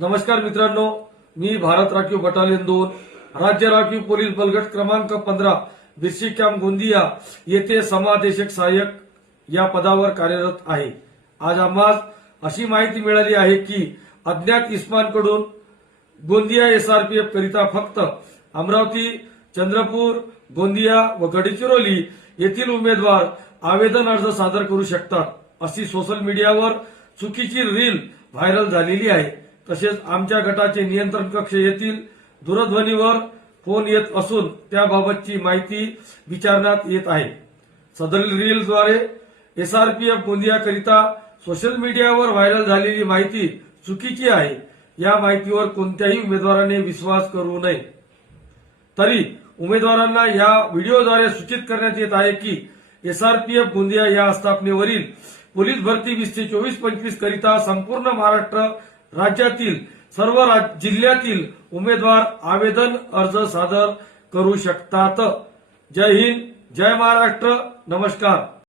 नमस्कार मित्रांनो मी भारत राखीव बटालियन दोन राज्य राखीव पोलीस बलगट क्रमांक पंधरा बिर्शी कॅम्प गोंदिया येथे समादेशक सहाय्यक या पदावर कार्यरत आहे. आज आम्हास अशी माहिती मिळाली आहे की अज्ञात इस्मानकडून गोंदिया एसआरपीएफ करिता फक्त अमरावती चंद्रपूर गोंदिया व गडचिरोली येथील उमेदवार आवेदन अर्ज सादर करू शकतात अशी सोशल मीडियावर चुकीची रील व्हायरल झालेली आहे. तसेच आमच्या गटाचे नियंत्रण कक्ष येथील दूरध्वनीवर फोन येत असून त्याबाबतची माहिती विचारण्यात येत आहे. सदरील रीलद्वारे एसआरपीएफ गोंदियाकरिता सोशल मीडियावर व्हायरल झालेली माहिती चुकीची आहे. या माहितीवर कोणत्याही उमेदवाराने विश्वास करू नये. तरी उमेदवारांना या व्हिडिओद्वारे सूचित करण्यात येत आहे की एसआरपीएफ गोंदिया या स्थापनेवरील पोलीस भरती वीस ते चोवीस पंचवीस करिता संपूर्ण महाराष्ट्र राज्यातील सर्व राज- जिल्ह्यातील उमेदवार आवेदन अर्ज सादर करू शकतात. जय हिंद जय महाराष्ट्र नमस्कार.